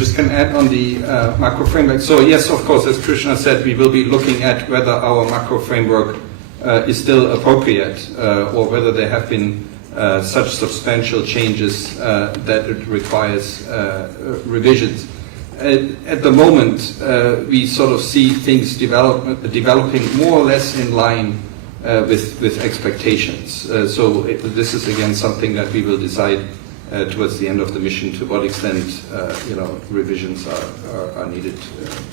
just can add on the macro framework. So yes, of course, as Krishna said, we will be looking at whether our macro framework is still appropriate or whether there have been such substantial changes that it requires revisions. At the moment, we sort of see things developing more or less in line with expectations. So this is again something that we will decide towards the end of the mission to what extent revisions are needed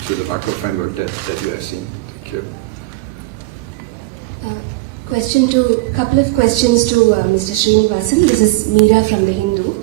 to the macro framework that you have seen. Thank you. Couple of questions to Mr. Srinivasan. This is Meera from the Hindu.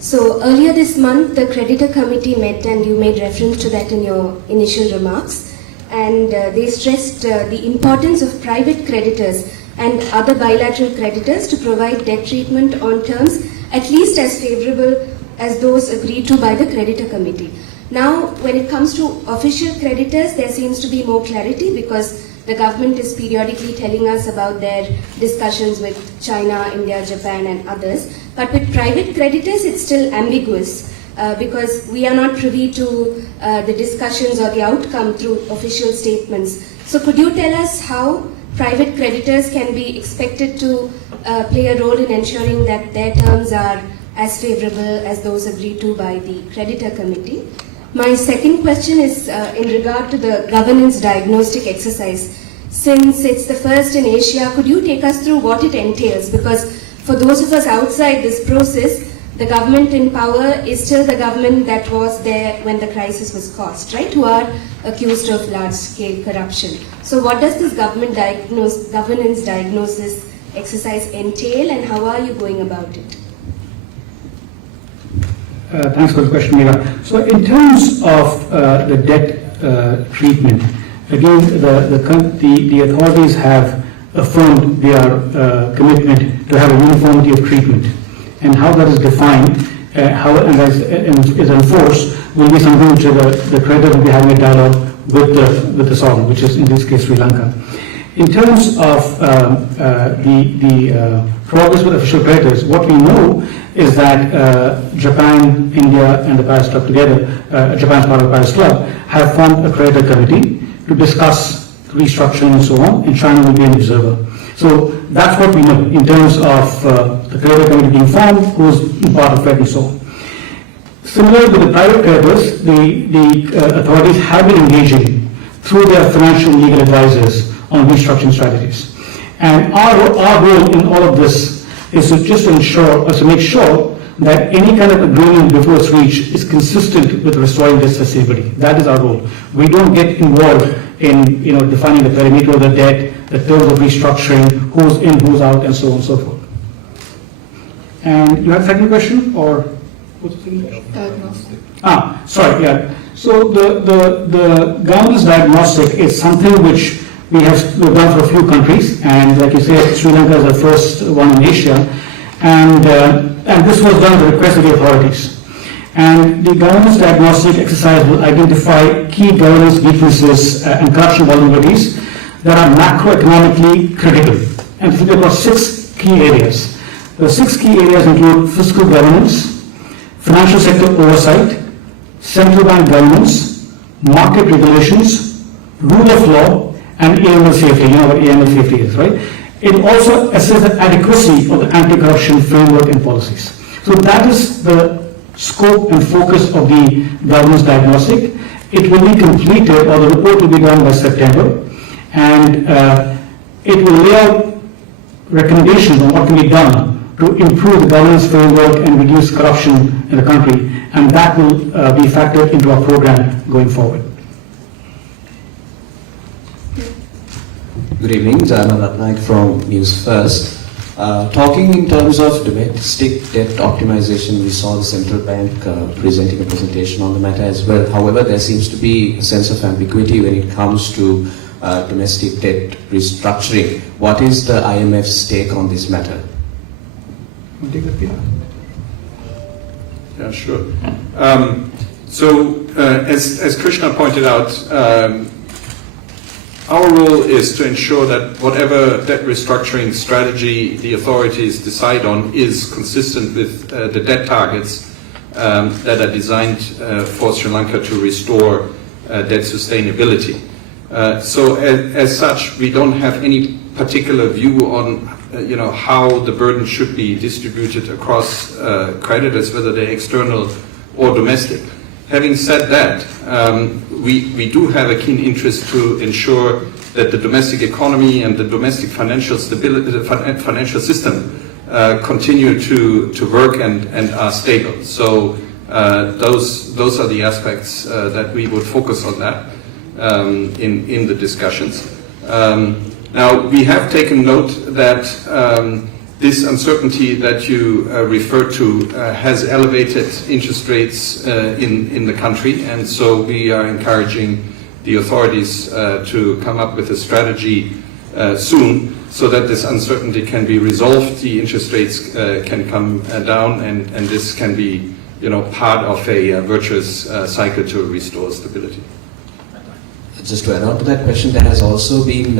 So earlier this month, the creditor committee met, and you made reference to that in your initial remarks. And they stressed the importance of private creditors and other bilateral creditors to provide debt treatment on terms at least as favorable as those agreed to by the creditor committee. Now, when it comes to official creditors, there seems to be more clarity because the government is periodically telling us about their discussions with China, India, Japan and others. But with private creditors, it's still ambiguous because we are not privy to the discussions or the outcome through official statements. So could you tell us how private creditors can be expected to play a role in ensuring that their terms are as favorable as those agreed to by the creditor committee? My second question is in regard to the governance diagnostic exercise. Since it's the first in Asia, could you take us through what it entails? Because for those of us outside this process, the government in power is still the government that was there when the crisis was caused, right? Who are accused of large-scale corruption. So what does this governance diagnosis exercise entail, and how are you going about it? Thanks for the question, Meera. So in terms of the debt treatment, again, the authorities have affirmed their commitment to have a uniformity of treatment. And how that is defined, is enforced, will be something which the creditor will be having a dialogue with the sovereign, which is in this case Sri Lanka. In terms of the progress with official creditors, what we know is that Japan, India, and the Paris Club together, Japan's part of the Paris Club, have formed a creditor committee to discuss restructuring and so on, and China will be an observer. So that's what we know in terms of the creditor committee being formed, who's part of it and so on. Similarly with the private creditors, the authorities have been engaging through their financial and legal advisors on restructuring strategies. And our role in all of this is to just ensure, or to make sure that any kind of agreement before it's reached is consistent with restoring debt sustainability. That is our role. We don't get involved in defining the perimeter of the debt, the terms of restructuring, who's in, who's out, and so on and so forth. And you had a second question, or what's the second question? Diagnostic. Sorry, yeah. So the governance diagnostic is something which we've done for a few countries, and like you said, Sri Lanka is the first one in Asia, and this was done at the request of the authorities. And the governance diagnostic exercise will identify key governance weaknesses and corruption vulnerabilities that are macroeconomically critical, and think about 6 key areas. The 6 key areas include fiscal governance, financial sector oversight, central bank governance, market regulations, rule of law, and AML safety. You know what AML safety is, right? It also assesses the adequacy of the anti-corruption framework and policies. So that is the scope and focus of the governance diagnostic. It will be completed, or the report will be done by September, and it will lay out recommendations on what can be done to improve the governance framework and reduce corruption in the country, and that will be factored into our program going forward. Good evening, Jayana Ratnaik from News First. Talking in terms of domestic debt optimization, we saw the central bank presenting a presentation on the matter as well. However, there seems to be a sense of ambiguity when it comes to domestic debt restructuring. What is the IMF's take on this matter? Yeah, sure. As Krishna pointed out, our role is to ensure that whatever debt restructuring strategy the authorities decide on is consistent with the debt targets that are designed for Sri Lanka to restore debt sustainability. So as such, we don't have any particular view on how the burden should be distributed across creditors, whether they're external or domestic. Having said that, we do have a keen interest to ensure that the domestic economy and the domestic financial stability, the financial system continue to work and are stable. So those are the aspects that we would focus on that in the discussions. Now, we have taken note that this uncertainty that you refer to has elevated interest rates in the country, and so we are encouraging the authorities to come up with a strategy soon so that this uncertainty can be resolved, the interest rates can come down, and this can be part of a virtuous cycle to restore stability. Just to add on to that question, there has also been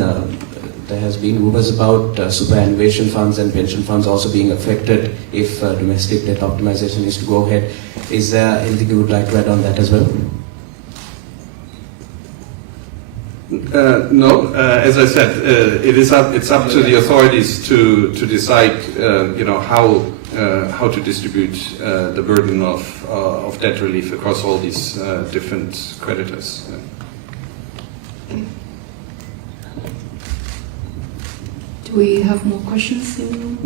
rumors about superannuation funds and pension funds also being affected if domestic debt optimization is to go ahead. Is there anything you would like to add on that as well? No, as I said, it's up to the authorities to decide, how to distribute the burden of debt relief across all these different creditors. Do we have more questions in the room?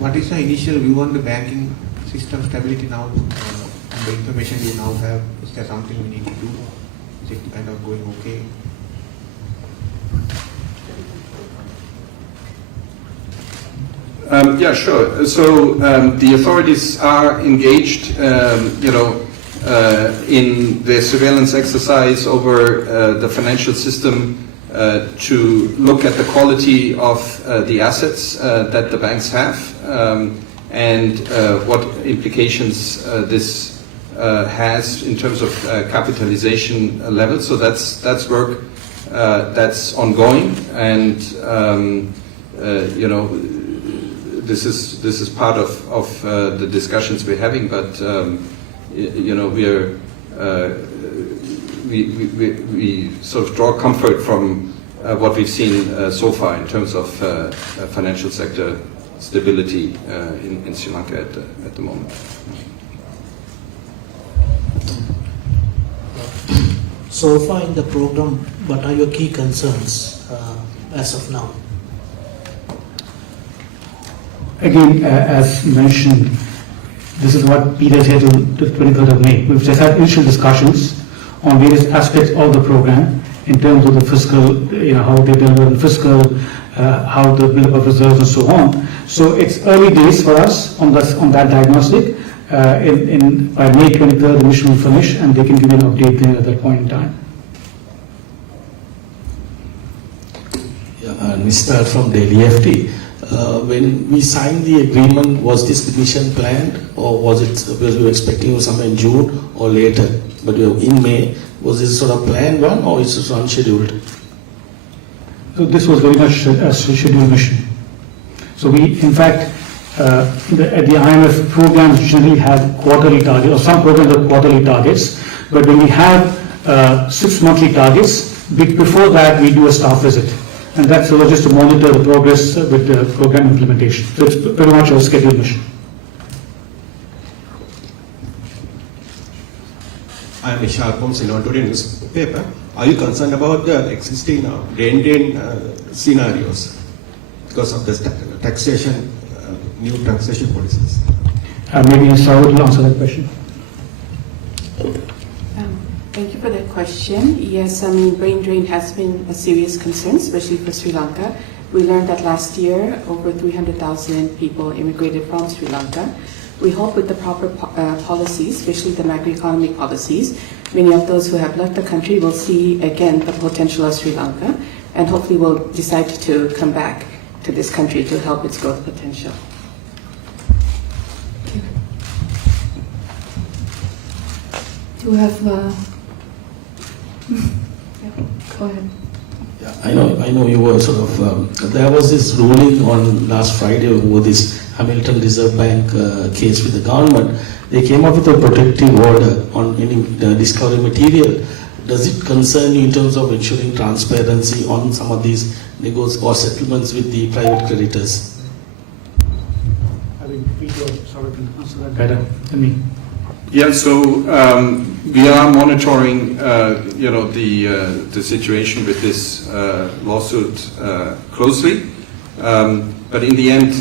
What is the initial view on the banking system stability now? And the information you now have, is there something we need to do? Is it kind of going okay? Yeah, sure. So the authorities are engaged, in the surveillance exercise over the financial system to look at the quality of the assets that the banks have and what implications this has in terms of capitalization levels. So that's work that's ongoing, and this is part of the discussions we're having. But we sort of draw comfort from what we've seen so far in terms of financial sector stability in Sri Lanka at the moment. So far in the program, what are your key concerns as of now? Again, as mentioned, this is what Peter said on the 23rd of May. We've just had initial discussions on various aspects of the program in terms of the fiscal, how they deliver on fiscal, how the build-up of reserves and so on. So it's early days for us on that diagnostic. By May 23rd, the mission will finish, and they can give you an update then at that point in time. Mr. from Delhi FT. When we signed the agreement, was this the mission planned, or was it because we were expecting somewhere in June or later? But in May, was this sort of planned one, or is it unscheduled? So this was very much a scheduled mission. So we, in fact, at the IMF programs generally have quarterly targets, or some programs have quarterly targets. But when we have 6 monthly targets, before that we do a staff visit. And that's just to monitor the progress with the program implementation. So it's very much a scheduled mission. I am Ishaq from Sinhala Today newspaper. Are you concerned about the existing drain scenarios because of the taxation, new taxation policies? Maybe Saud will answer that question. Thank you for that question. Yes, brain drain has been a serious concern, especially for Sri Lanka. We learned that last year over 300,000 people immigrated from Sri Lanka. We hope with the proper policies, especially the macroeconomic policies, many of those who have left the country will see again the potential of Sri Lanka, and hopefully will decide to come back to this country to help its growth potential. Do we have... go ahead. Yeah, I know you were sort of, there was this ruling on last Friday over this Hamilton Reserve Bank case with the government, they came up with a protective order on any discovery material. Does it concern you in terms of ensuring transparency on some of these negotiations or settlements with the private creditors? I mean, Peter, sorry, can answer that better than me. Yeah, so we are monitoring, the situation with this lawsuit closely. But in the end,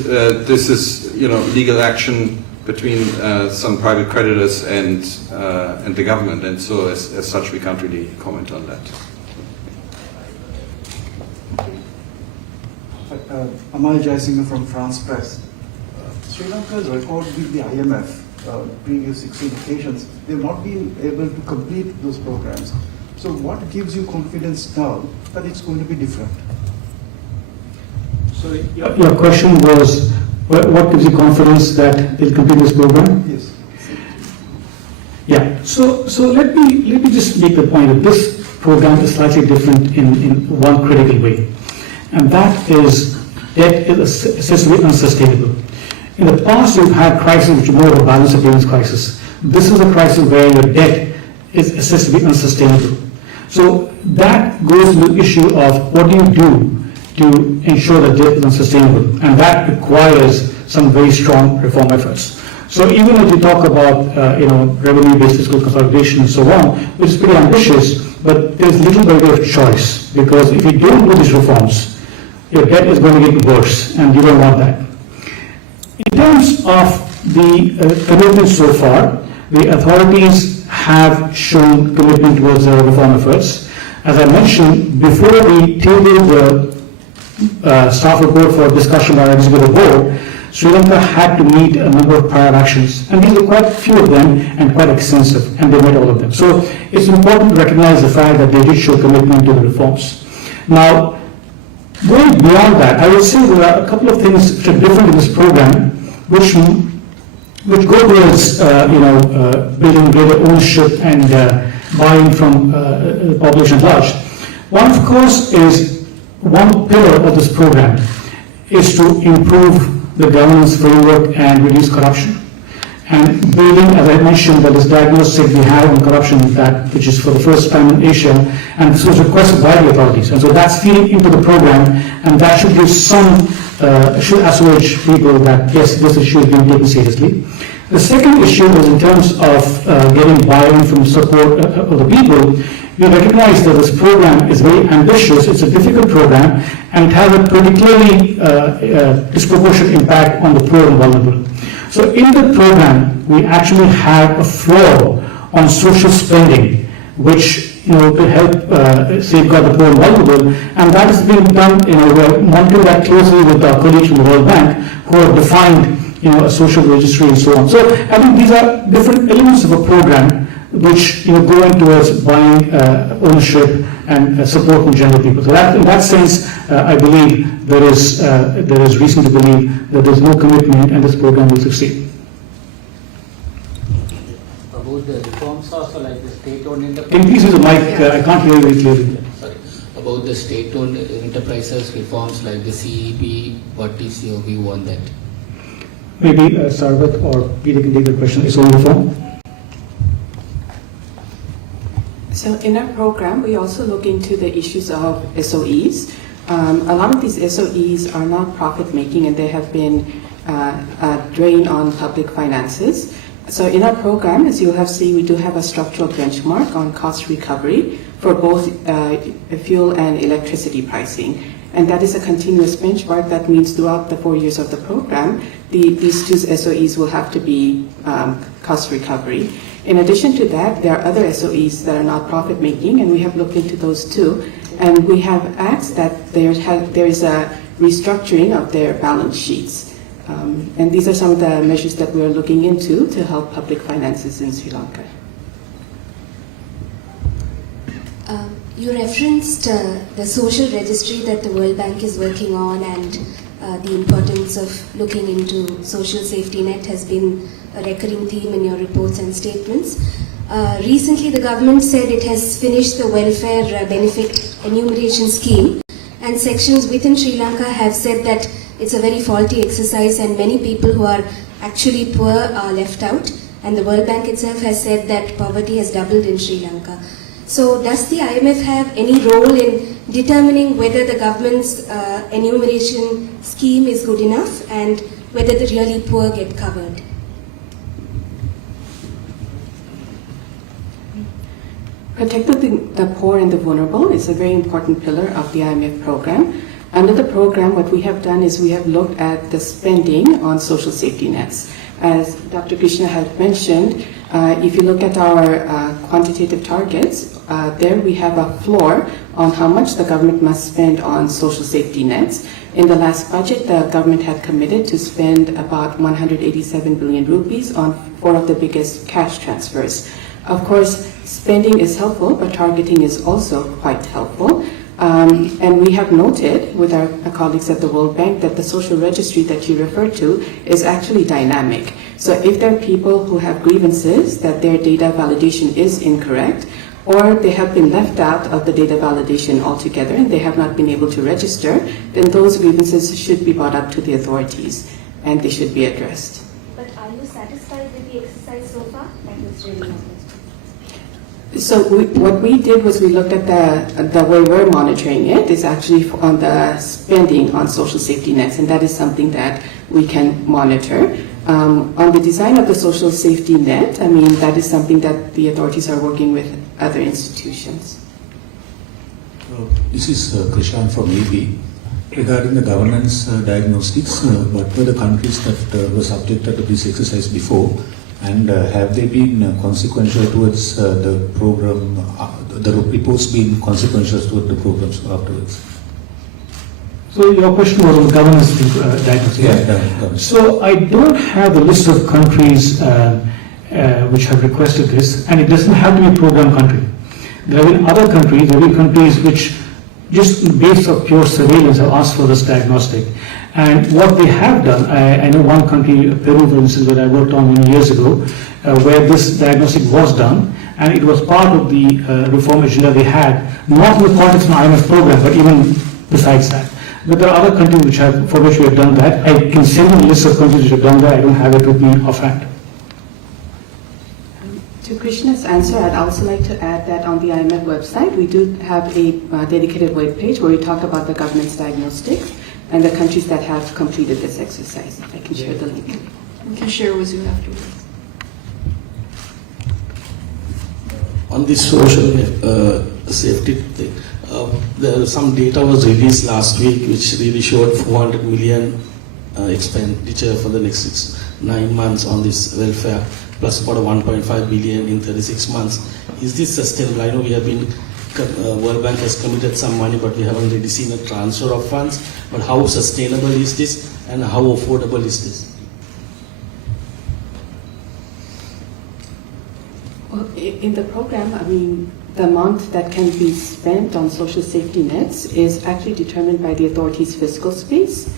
this is, legal action between some private creditors and the government, and so as such, we can't really comment on that. Amal Jaisingh from France Press. Sri Lanka's record with the IMF, previous 16 occasions, they've not been able to complete those programs. So what gives you confidence now that it's going to be different? Sorry, your question was, what gives you confidence that they'll complete this program? Yes. Yeah, so let me just make the point that this program is slightly different in one critical way, and that is debt is assessed to be unsustainable. In the past, you've had crises which are more of a balance of payments crisis. This is a crisis where your debt is assessed to be unsustainable. So that goes to the issue of what do you do to ensure that debt is unsustainable, and that requires some very strong reform efforts. So even if you talk about revenue-based fiscal consolidation and so on, which is pretty ambitious, but there's little by way of choice, because if you don't do these reforms, your debt is going to get worse, and you don't want that. In terms of the commitment so far, the authorities have shown commitment towards their reform efforts. As I mentioned, before we tabled the staff report for discussion by our executive board, Sri Lanka had to meet a number of prior actions, and these were quite few of them and quite extensive, and they met all of them. So it's important to recognize the fact that they did show commitment to the reforms. Now, going beyond that, I would say there are a couple of things which are different in this program, which go towards building greater ownership and buying from the population at large. One, of course, is one pillar of this program is to improve the governance framework and reduce corruption. And building, as I mentioned, that this diagnostic we have on corruption, which is for the first time in Asia, and this was requested by the authorities. And so that's feeding into the program, and that should give should assuage people that yes, this issue is being taken seriously. The second issue was in terms of getting buy-in from support of the people. We recognize that this program is very ambitious, it's a difficult program, and it has a particularly disproportionate impact on the poor and vulnerable. So in the program, we actually have a floor on social spending, which to help safeguard the poor and vulnerable, and that is being done. We're monitoring that closely with our colleagues from the World Bank, who have defined a social registry and so on. So I think these are different elements of a program which go in towards buying ownership and support from general people. So that, in that sense, I believe there is reason to believe that there is no commitment and this program will succeed. About the reforms also, like the state-owned enterprises. Can you please use the mic? I can't hear you very clearly. Sorry. About the state-owned enterprises reforms like the CEP, what is your view on that? Maybe Sarvat or Peter can take the question. It's on the phone. So in our program, we also look into the issues of SOEs. A lot of these SOEs are not profit-making, and they have been a drain on public finances. So in our program, as you have seen, we do have a structural benchmark on cost recovery for both fuel and electricity pricing. And that is a continuous benchmark. That means throughout the 4 years of the program, these two SOEs will have to be cost recovery. In addition to that, there are other SOEs that are not profit-making, and we have looked into those too. And we have asked that there is a restructuring of their balance sheets. And these are some of the measures that we are looking into to help public finances in Sri Lanka. You referenced the social registry that the World Bank is working on, and the importance of looking into social safety net has been a recurring theme in your reports and statements. Recently, the government said it has finished the welfare benefit enumeration scheme, and sections within Sri Lanka have said that it's a very faulty exercise and many people who are actually poor are left out. And the World Bank itself has said that poverty has doubled in Sri Lanka. So does the IMF have any role in determining whether the government's enumeration scheme is good enough and whether the really poor get covered? Protecting the poor and the vulnerable is a very important pillar of the IMF program. Under the program, what we have done is we have looked at the spending on social safety nets. As Dr. Krishna had mentioned, if you look at our quantitative targets, there we have a floor on how much the government must spend on social safety nets. In the last budget, the government had committed to spend about 187 billion rupees on 4 of the biggest cash transfers. Of course, spending is helpful, but targeting is also quite helpful. And we have noted with our colleagues at the World Bank that the social registry that you referred to is actually dynamic. So if there are people who have grievances that their data validation is incorrect, or they have been left out of the data validation altogether and they have not been able to register, then those grievances should be brought up to the authorities and they should be addressed. But are you satisfied with the exercise so far? That was really nice. So what we did was we looked at the way we're monitoring it is actually on the spending on social safety nets, and that is something that we can monitor. On the design of the social safety net, I mean, that is something that the authorities are working with other institutions. This is Krishan from EB. Regarding the governance diagnostics, what were the countries that were subjected to this exercise before? And have they been consequential towards the program, the reports been consequential towards the programs afterwards? So your question was on governance diagnosis. Yeah, governance. So I don't have a list of countries which have requested this, and it doesn't have to be a program country. There have been other countries, there have been countries which just based on pure surveillance have asked for this diagnostic. And what they have done, I know one country, Peru for instance, that I worked on many years ago, where this diagnostic was done, and it was part of the reform agenda they had, not in the context of an IMF program, but even besides that. But there are other countries for which we have done that. I can send you a list of countries which have done that. I don't have it with me offhand. To Krishna's answer, I'd also like to add that on the IMF website, we do have a dedicated web page where we talk about the government's diagnostics and the countries that have completed this exercise. I can share the link. We can share with you afterwards. On this social safety thing, some data was released last week which really showed 400 million expenditure for the next 9 months on this welfare, plus about 1.5 billion in 36 months. Is this sustainable? I know we have been, World Bank has committed some money, but we haven't really seen a transfer of funds. But how sustainable is this and how affordable is this? Well, in the program, I mean, the amount that can be spent on social safety nets is actually determined by the authorities' fiscal space.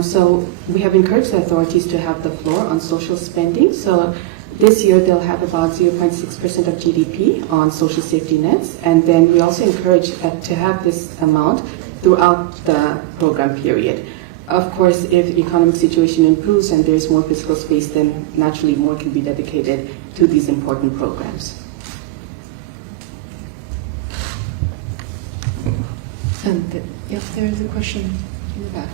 So we have encouraged the authorities to have the floor on social spending. So this year they'll have about 0.6% of GDP on social safety nets, and then we also encourage to have this amount throughout the program period. Of course, if economic situation improves and there's more fiscal space, then naturally more can be dedicated to these important programs. Yes, there is a question in the back.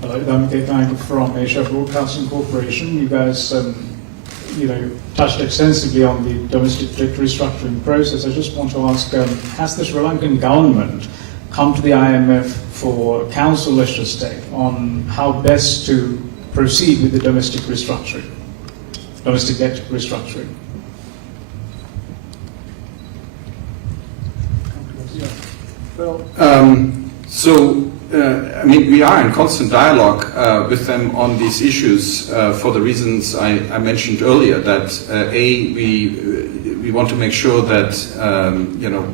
Hello, I'm Ketan from Asia Broadcasting Corporation. You guys, touched extensively on the domestic debt restructuring process. I just want to ask, has the Sri Lankan government come to the IMF for counsel, let's just say, on how best to proceed with the domestic restructuring, domestic debt restructuring? Well, I mean, we are in constant dialogue with them on these issues for the reasons I mentioned earlier. That we want to make sure that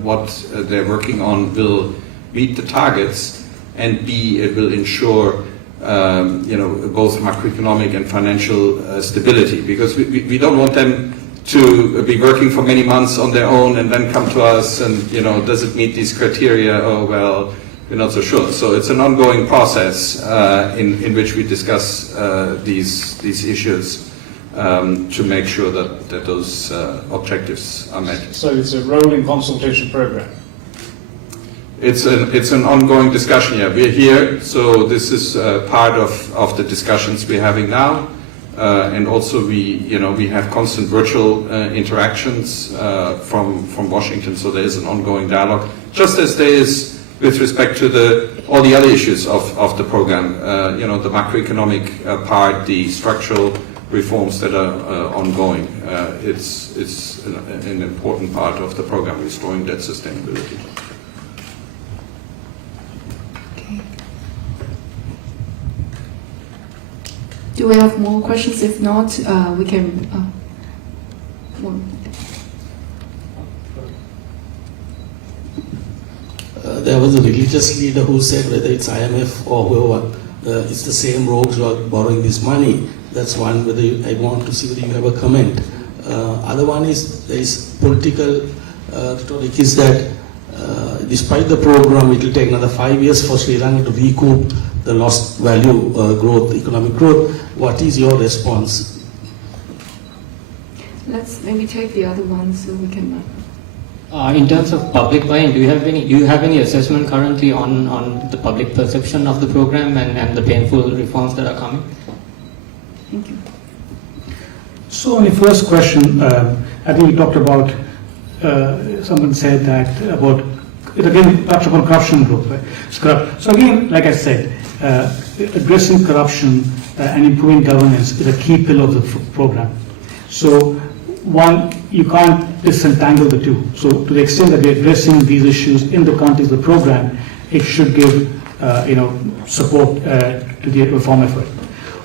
what they're working on will meet the targets, and B, it will ensure both macroeconomic and financial stability. Because we don't want them to be working for many months on their own and then come to us and, does it meet these criteria? Oh, well, we're not so sure. So it's an ongoing process in which we discuss these issues to make sure that those objectives are met. So it's a rolling consultation program. It's an ongoing discussion. Yeah, we're here, so this is part of the discussions we're having now, and also we have constant virtual interactions from Washington. So there is an ongoing dialogue, just as there is with respect to all the other issues of the program. The macroeconomic part, the structural reforms that are ongoing. It's an important part of the program, restoring debt sustainability. Do we have more questions? If not, we can. There was a religious leader who said whether it's IMF or whoever, it's the same rogues who are borrowing this money. That's one. I want to see whether you have a comment. Other one is there is political rhetoric is that despite the program, it will take another 5 years for Sri Lanka to recoup the lost value growth, economic growth. What is your response? Let's maybe take the other one so we can. In terms of public buy-in, do you have any assessment currently on the public perception of the program and the painful reforms that are coming? Thank you. So on the first question, I think we talked about, someone said that about, it again touched upon corruption growth, right? So again, like I said, addressing corruption and improving governance is a key pillar of the program. So one, you can't disentangle the two. So to the extent that we're addressing these issues in the context of the program, it should give support to the reform effort.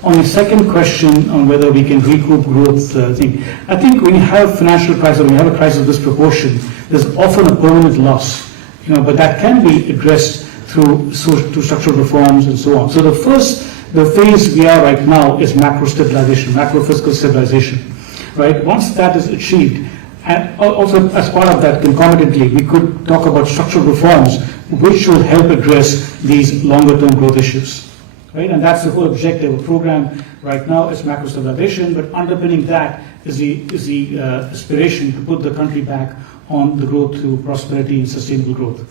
On the second question on whether we can recoup growth thing, I think when you have financial crisis, when you have a crisis of this proportion, there's often a permanent loss, but that can be addressed through structural reforms and so on. So the phase we are right now is macro stabilization, macro fiscal stabilization, right? Once that is achieved, and also as part of that concomitantly, we could talk about structural reforms which will help address these longer term growth issues. Right? And that's the whole objective of the program right now is macro stabilization, but underpinning that is the aspiration to put the country back on the growth to prosperity and sustainable growth.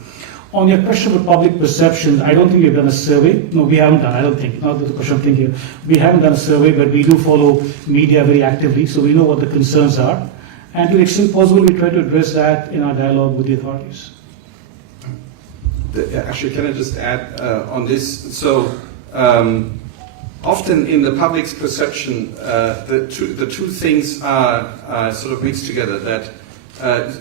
On your question of public perception, I don't think we've done a survey. No, we haven't done, I don't think. Not the question I'm thinking. We haven't done a survey, but we do follow media very actively, so we know what the concerns are. And to the extent possible, we try to address that in our dialogue with the authorities. Actually, can I just add on this? So, often in the public's perception, the two things are sort of mixed together. That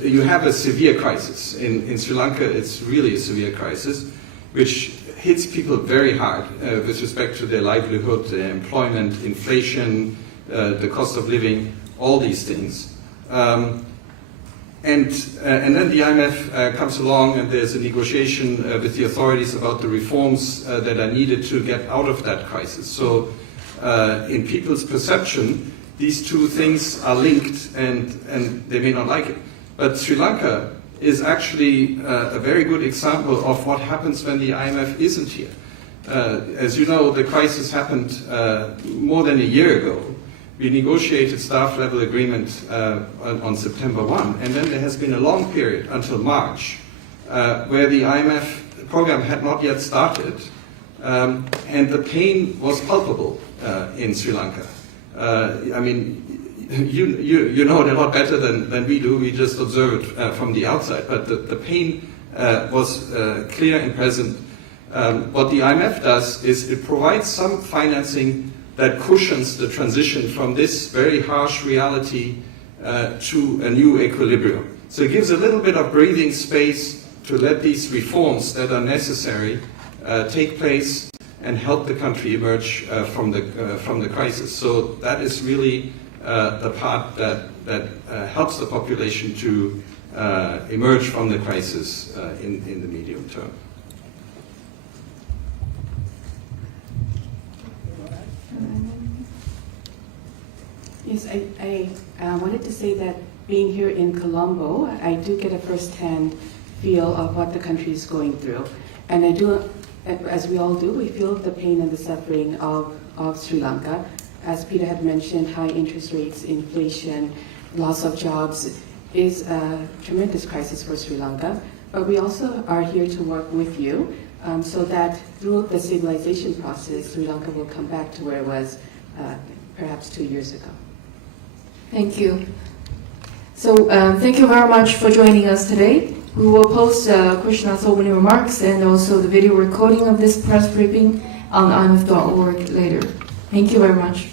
you have a severe crisis. In Sri Lanka, it's really a severe crisis, which hits people very hard with respect to their livelihood, their employment, inflation, the cost of living, all these things. And then the IMF comes along and there's a negotiation with the authorities about the reforms that are needed to get out of that crisis. So in people's perception, these two things are linked and they may not like it. But Sri Lanka is actually a very good example of what happens when the IMF isn't here. As you know, the crisis happened more than a year ago. We negotiated staff-level agreement on September 1, and then there has been a long period until March where the IMF program had not yet started, and the pain was palpable in Sri Lanka. I mean, you know it a lot better than we do. We just observe it from the outside, but the pain was clear and present. What the IMF does is it provides some financing that cushions the transition from this very harsh reality to a new equilibrium. So it gives a little bit of breathing space to let these reforms that are necessary take place and help the country emerge from the crisis. So that is really the part that helps the population to emerge from the crisis in the medium term. Yes, I wanted to say that being here in Colombo, I do get a first-hand feel of what the country is going through. And I do, as we all do, we feel the pain and the suffering of Sri Lanka. As Peter had mentioned, high interest rates, inflation, loss of jobs is a tremendous crisis for Sri Lanka. But we also are here to work with you so that through the stabilization process, Sri Lanka will come back to where it was perhaps 2 years ago. Thank you. So thank you very much for joining us today. We will post Krishna's opening remarks and also the video recording of this press briefing on imf.org later. Thank you very much.